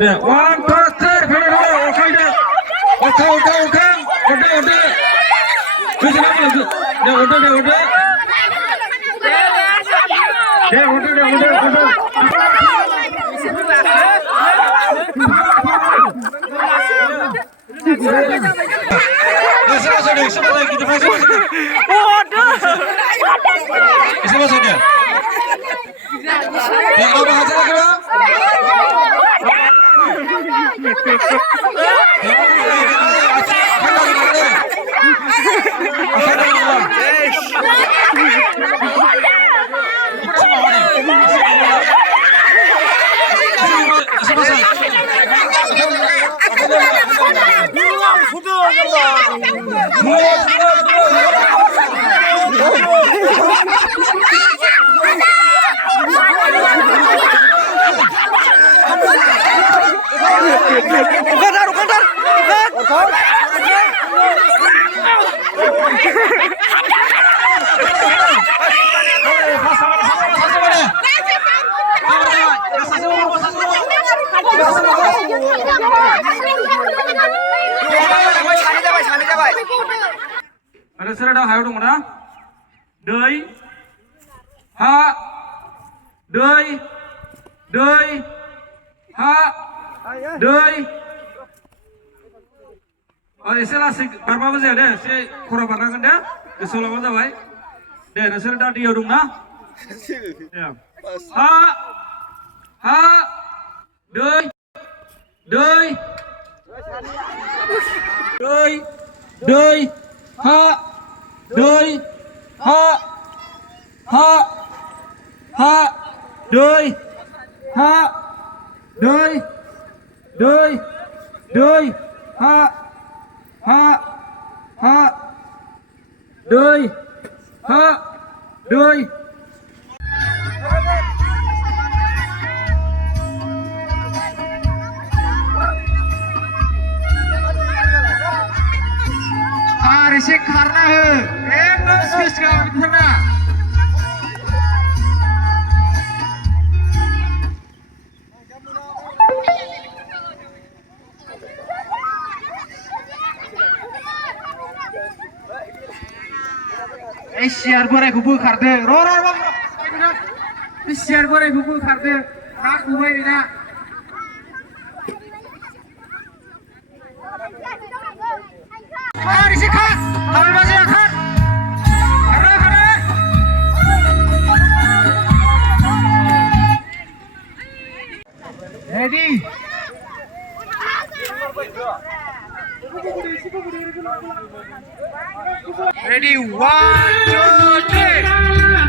deh one two three finish oke deh oke bisa lagi deh udah ada sudah dah hayu dong mana? Doi, ha, doi, ha, doi. Oh, istilah si berapa sih deh? Si kurang barang kan deh? Kesulau aja baik. Deh, nasi dah dia dong nah. Ha, doi, ha, doi, ha, doi, ha, doi, ha, doi, Risik karena emang spes kau itu sana. Share gore gubu karde, ro bang. Share gore gubu karde, nak gubai bina. Risik kan, kami masih akan. Ready. Ready, 1, 2, 3.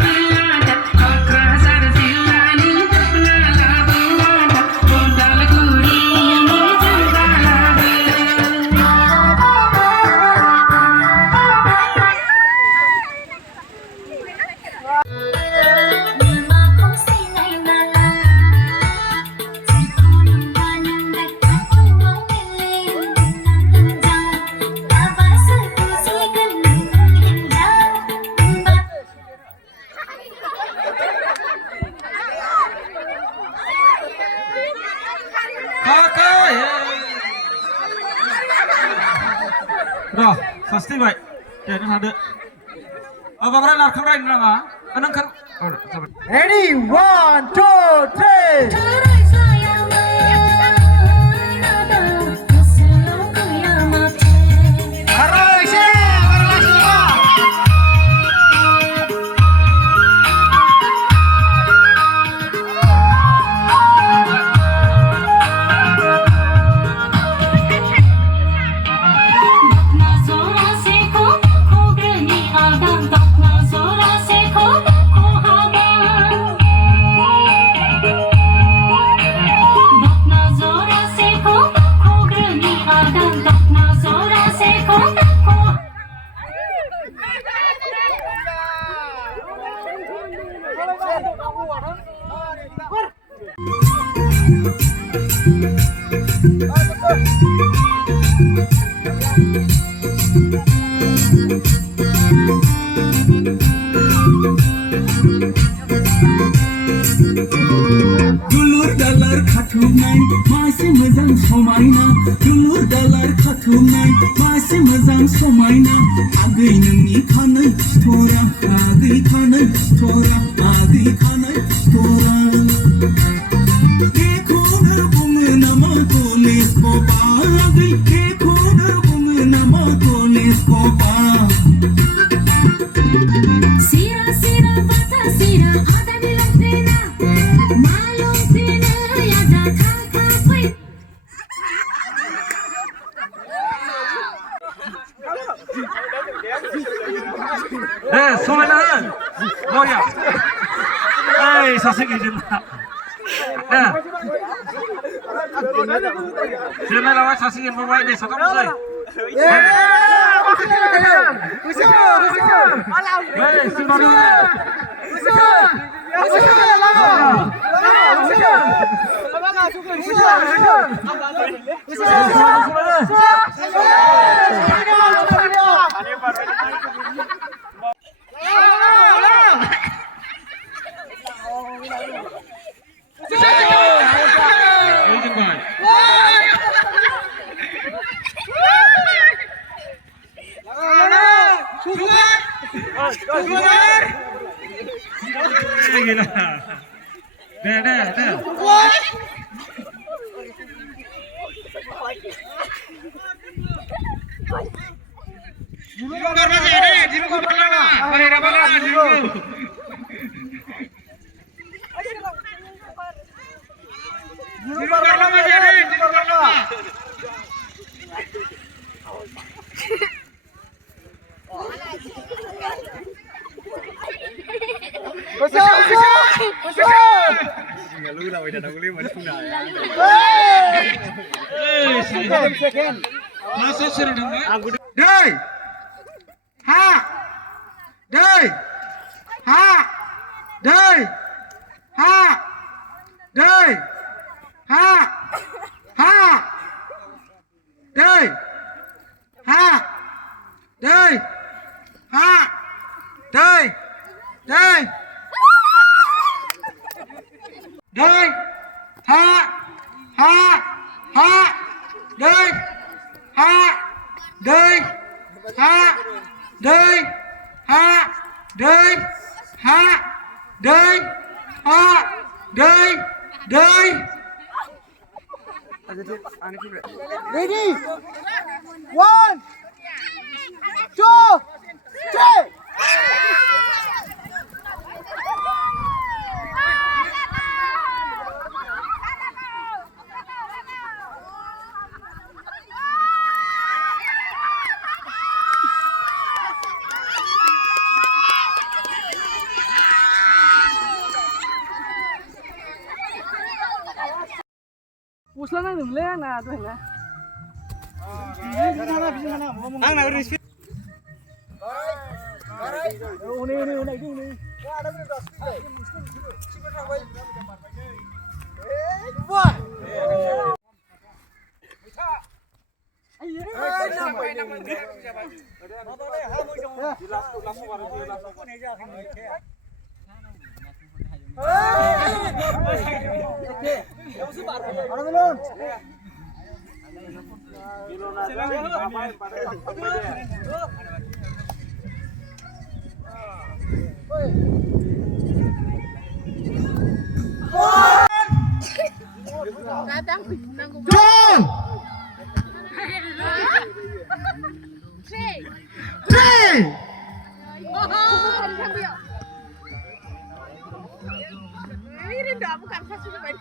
Dah, pasti baik. Jadi ada. Apa beran narkam lain nama? Anang kan. Ready, 1, 2, 3. Dulur dalar khatumnai maise mojang somaina dulur dalar khatumnai maise mojang somaina agei nोंनि खानाय थरा agei खानाय थरा agei खानाय थरा बेखौनो बुङो नामा college कपा agei बेखौनो बुङो नामा college कपा Sira sira bata sira adani lopena malo pena ya da kha kha pai समायना बरिया ओइ सासे गेजेरना जेना लावा सासे गेजेरबाय दे साथामसै Đây ha đây ha đây ha đây ha ha đây ha đây ha đây đây đây ha ha ha đây ha đây ha đây ha đây ha đây ha đây đây Ready? 1, 2, 3. Puslan ang nungli na ito na. Ang nag-risk. Uni. Bukan kasih baik.